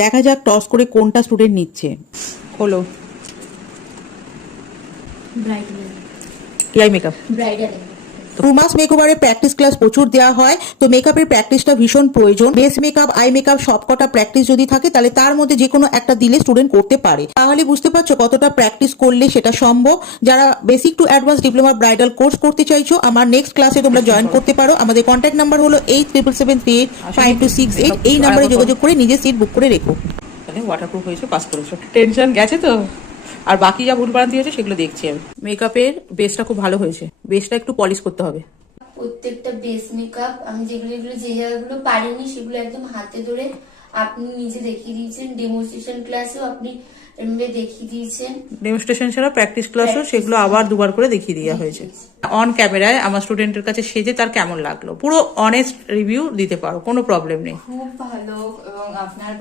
দেখা যাক টস করে কোনটা স্টুডেন্ট নিচ্ছে। হলো ব্রাইডাল মেকআপ। 2 মাস মেকওভারের প্র্যাকটিস ক্লাস প্রচুর দেওয়া হয়, তো মেকআপের প্র্যাকটিসটা ভীষণ প্রয়োজন। বেস মেকআপ, আই মেকআপ সবকটা প্র্যাকটিস যদি থাকে তাহলে তার মধ্যে যে কোনো একটা দিলে স্টুডেন্ট করতে পারে। তাহলে বুঝতে পারছো কতটা প্র্যাকটিস করলে সেটা সম্ভব। যারা basic to advance diploma bridal course করতে চাইছো, আমার নেক্সট ক্লাসে তোমরা জয়েন করতে পারো। আমাদের কন্ট্যাক্ট নাম্বার হলো 8773852268। এই নাম্বারে যোগাযোগ করে নিজের সিট বুক করে রেখো। ওয়াটারপ্রুফ হয়েছে, পাস করেছো। টেনশন গেছে তো, আর বাকি যা ভুলভ্রান্তি হয়েছে সেগুলো দেখছি আমি। মেকআপের বেসটা খুব ভালো হয়েছে, বেসটা একটু পলিশ করতে হবে। প্রত্যেকটা বেস মেকআপ আমি যে জায়গাগুলো পারিনি সেগুলো একদম হাতে ধরে আপনি নিজে দেখিয়ে দিয়েছেন। ডেমোস্ট্রেশন ক্লাসেও আপনি এমনি দেখিয়ে দিয়েছেন। ডেমনস্ট্রেশন ছাড়া প্র্যাকটিস ক্লাসও সেগুলো আবার দুবার করে দেখিয়ে দেওয়া হয়েছে। অন ক্যামেরায় আমার স্টুডেন্টের কাছে সেজে তার কেমন লাগলো পুরো অনেস্ট রিভিউ দিতে পারো, কোনো প্রবলেম নেই। খুব ভালো এবং আপনার